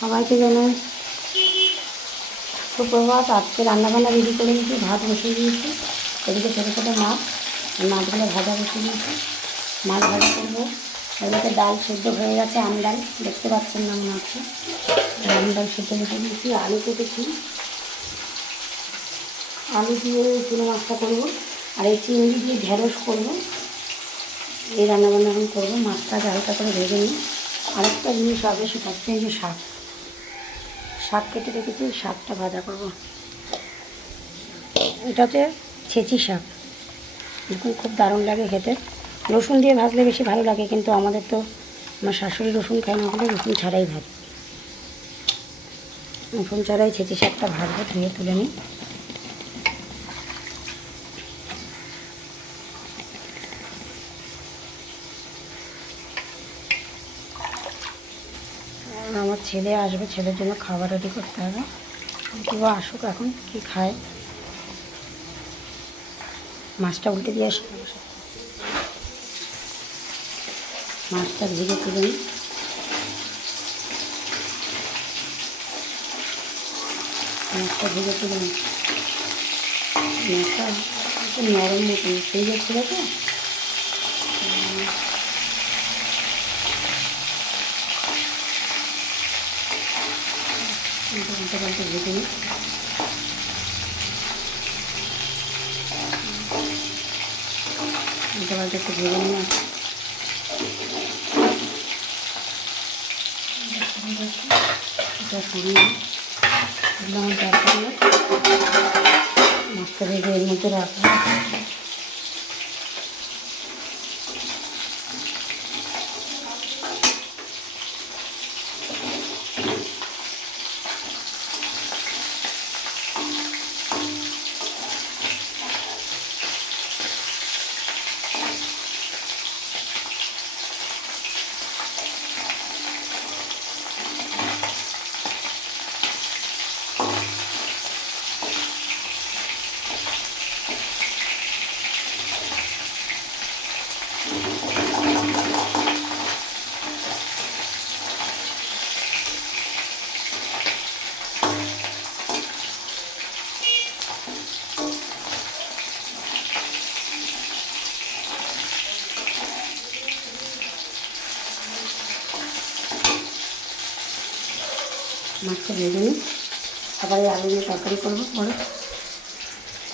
সবাইকে জানাই সুপ্রভাত। আজকে রান্নাবান্না রেডি করে নিয়েছি, ভাত বসিয়ে দিয়েছি। এদিকে ছোটো ছোটো মাছগুলো ভাজা বসিয়ে দিয়েছি, মাছ ভাজা করবো। এদিকে ডাল সেদ্ধ হয়ে গেছে, আমডাল দেখতে পাচ্ছেন না মনে হচ্ছে। আমডাল সেদ্ধ বসে দিয়েছি, আলু কেটেছি, আলু দিয়ে চুনো মাছটা করবো। আর এই চিংড়ি দিয়ে ঢেঁড়স করবো। এই রান্নাবান্না আমি করবো। মাছটাকে হালকা করে ভেজে নিই। আরেকটা জিনিস হবে, সেটা হচ্ছে এই যে শাক কেটে রেখেছি, শাকটা ভাজা করব। এটা হচ্ছে ছেঁচি শাক, দেখুন খুব দারুণ লাগে খেতে। রসুন দিয়ে ভাজলে বেশি ভালো লাগে, কিন্তু আমাদের তো আমার শাশুড়ি রসুন খায় না বলে রসুন ছাড়াই ভাজি। রসুন ছাড়াই ছেঁচি শাকটা ভাজবো, ধুয়ে তুলে নিই। আমার ছেলে আসবে, ছেলের জন্য খাবার রেডি করতে হবে। কেউ আসুক, এখন কি খায়। মাছটা উল্টে দিয়ে আসি, মাছটা ভেজে তুলে নিই। মাছটা ভেজে তুলে নিই। মাছটা একটু নরম মতন সেই যাচ্ছিল তো, উল্টে পাল্টে ভেজে নিই। উল্টে পাল্টে একটু ভেজে নিই। এটা সরিয়ে আমার দরকার নেই, মাছটা ভেজে এর মধ্যে রাখবো। মাছটা ভেজে নিই, আবার এই আলু দিয়ে তরকারি করবো পরে।